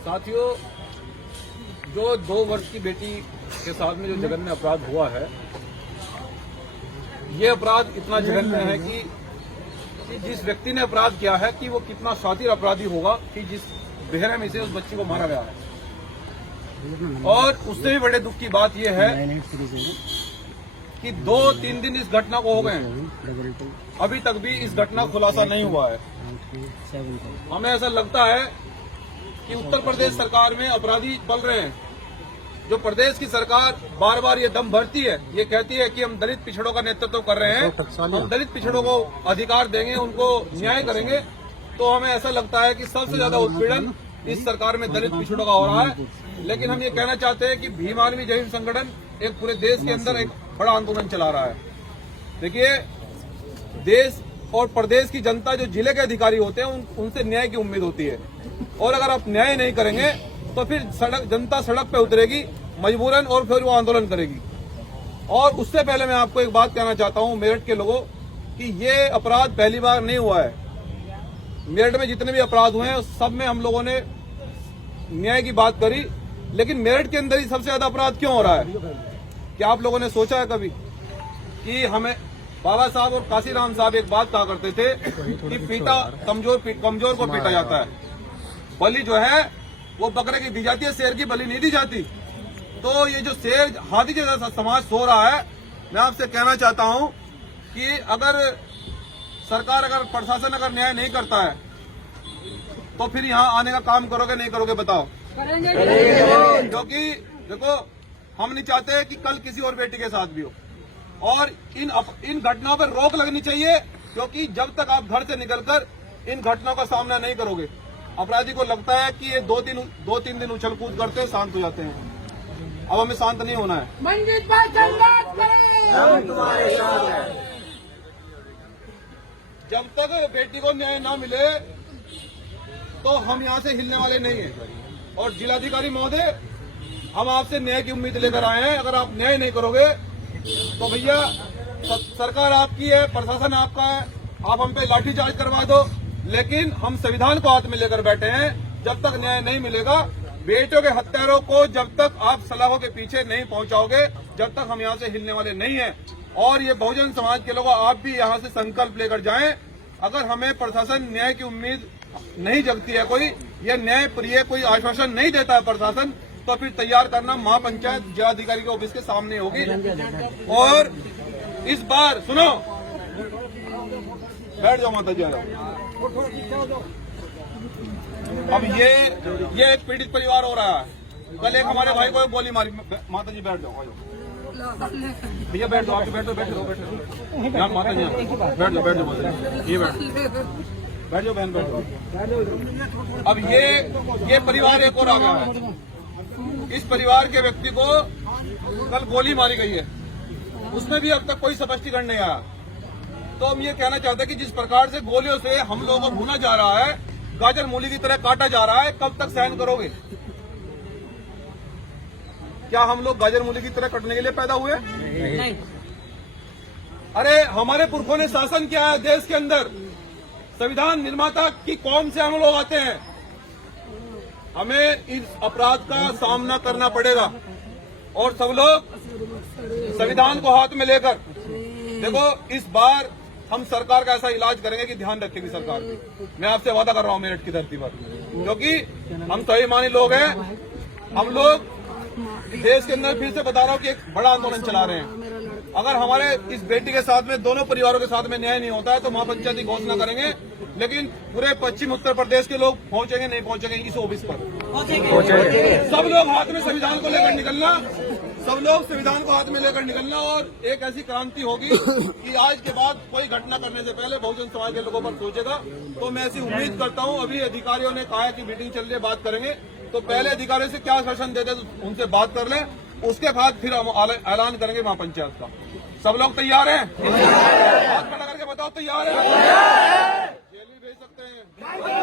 साथियों, जो 2 वर्ष की बेटी के साथ में जो जघन्य अपराध हुआ है, ये अपराध इतना जघन्य है कि जिस व्यक्ति ने अपराध किया है कि वो कितना शातिर अपराधी होगा कि जिस बेरहमी से उस बच्ची को मारा गया है। और उससे भी बड़े दुख की बात यह है कि 2-3 दिन इस घटना को हो गए हैं, अभी तक भी इस घटना का खुलासा नहीं हुआ है। हमें ऐसा लगता है कि उत्तर प्रदेश सरकार में अपराधी पल रहे हैं। जो प्रदेश की सरकार बार बार ये दम भरती है, ये कहती है कि हम दलित पिछड़ों का नेतृत्व कर रहे हैं, हम दलित पिछड़ों को अधिकार देंगे, उनको न्याय करेंगे, तो हमें ऐसा लगता है कि सबसे ज्यादा उत्पीड़न इस सरकार में दलित पिछड़ों का हो रहा है। लेकिन हम ये कहना चाहते हैं कि भीम आर्मी जय हिंद संगठन एक पूरे देश के अंदर एक बड़ा आंदोलन चला रहा है। देखिए, देश और प्रदेश की जनता जो जिले के अधिकारी होते हैं उनसे न्याय की उम्मीद होती है, और अगर आप न्याय नहीं करेंगे तो फिर जनता सड़क पे उतरेगी मजबूरन, और फिर वो आंदोलन करेगी। और उससे पहले मैं आपको एक बात कहना चाहता हूं मेरठ के लोगों कि ये अपराध पहली बार नहीं हुआ है। मेरठ में जितने भी अपराध हुए हैं सब में हम लोगों ने न्याय की बात करी, लेकिन मेरठ के अंदर ही सबसे ज्यादा अपराध क्यों हो रहा है? क्या आप लोगों ने सोचा है कभी कि हमें बाबा साहब और काशीराम साहब एक बात कहा करते थे कि पीटा कमजोर को पीटा जाता है, बलि जो है वो बकरे की दी जाती है, शेर की बलि नहीं दी जाती। तो ये जो शेर हाथी जैसा समाज सो रहा है, मैं आपसे कहना चाहता हूं कि अगर सरकार, अगर प्रशासन अगर न्याय नहीं करता है तो फिर यहाँ आने का काम करोगे नहीं करोगे बताओ? क्योंकि देखो, हम नहीं चाहते कि कल किसी और बेटी के साथ भी हो, और इन घटनाओं पर रोक लगनी चाहिए, क्योंकि जब तक आप घर से निकलकर इन घटनाओं का सामना नहीं करोगे, अपराधी को लगता है कि ये 2-3 दिन उछल कूद करते हैं, शांत हो जाते हैं। अब हमें शांत नहीं होना है। मंजीत भाई संघर्ष करें, हम तुम्हारे साथ हैं। जब तक बेटी को न्याय ना मिले तो हम यहाँ से हिलने वाले नहीं हैं। और जिलाधिकारी महोदय, हम आपसे न्याय की उम्मीद लेकर आए हैं। अगर आप न्याय नहीं करोगे तो भैया सरकार आपकी है, प्रशासन आपका है, आप हम पे लाठीचार्ज करवा दो, लेकिन हम संविधान को हाथ में लेकर बैठे हैं। जब तक न्याय नहीं मिलेगा, बेटियों के हत्यारों को जब तक आप सलाखों के पीछे नहीं पहुंचाओगे, जब तक हम यहाँ से हिलने वाले नहीं हैं। और ये बहुजन समाज के लोगों, आप भी यहाँ से संकल्प लेकर जाएं। अगर हमें प्रशासन न्याय की उम्मीद नहीं जगती है, कोई यह न्याय प्रिय कोई आश्वासन नहीं देता है प्रशासन, तो फिर तैयार करना महापंचायत जिलाधिकारी के ऑफिस के सामने होगी। और इस बार सुनो, बैठ जाओ माता जी, आ जाओ। अब ये एक पीड़ित परिवार हो रहा है। कल एक हमारे भाई को गोली मारी। माता जी बैठ जाओ, भैया बैठ जाओ, आप बैठ जाओ, बैठ जाओ माता जी, बैठ जाओ माता जी, ये बैठ जाओ बहन, बैठ जाओ। अब ये परिवार एक और आ गया है। इस परिवार के व्यक्ति को कल गोली मारी गई है, उसमें भी अब तक कोई स्पष्टीकरण नहीं आया। तो हम ये कहना चाहते हैं कि जिस प्रकार से गोलियों से हम लोगों को भूना जा रहा है, गाजर मूली की तरह काटा जा रहा है, कब तक सहन करोगे? क्या हम लोग गाजर मूली की तरह कटने के लिए पैदा हुए? नहीं। अरे हमारे पुरखों ने शासन किया है देश के अंदर, संविधान निर्माता की कौम से हम लोग आते हैं। हमें इस अपराध का सामना करना पड़ेगा, और सब लोग संविधान को हाथ में लेकर देखो, इस बार हम सरकार का ऐसा इलाज करेंगे कि ध्यान रखेगी सरकार भी। मैं आपसे वादा कर रहा हूं मेरठ की धरती पर, क्योंकि हम स्वाभिमानी लोग हैं। हम लोग देश के अंदर, फिर से बता रहा हूं कि एक बड़ा आंदोलन चला रहे हैं। अगर हमारे इस बेटी के साथ में, दोनों परिवारों के साथ में न्याय नहीं होता है तो महापंचायत की घोषणा करेंगे, लेकिन पूरे पश्चिम उत्तर प्रदेश के लोग पहुंचेंगे नहीं पहुंचेंगे इस ऑफिस पर? सब लोग हाथ में संविधान को लेकर निकलना, सब लोग संविधान को हाथ में लेकर निकलना, और एक ऐसी क्रांति होगी कि आज के बाद कोई घटना करने से पहले बहुजन समाज के लोगों पर सोचेगा। तो मैं ऐसी उम्मीद करता हूं। अभी अधिकारियों ने कहा है कि मीटिंग चल रही है, बात करेंगे, तो पहले अधिकारियों से क्या शासन देते तो उनसे बात कर लें, उसके बाद फिर हम ऐलान करेंगे महापंचायत का। सब लोग तैयार हैं? हाथ खड़ा करके बताओ, तैयार है? जेल भी भेज सकते हैं।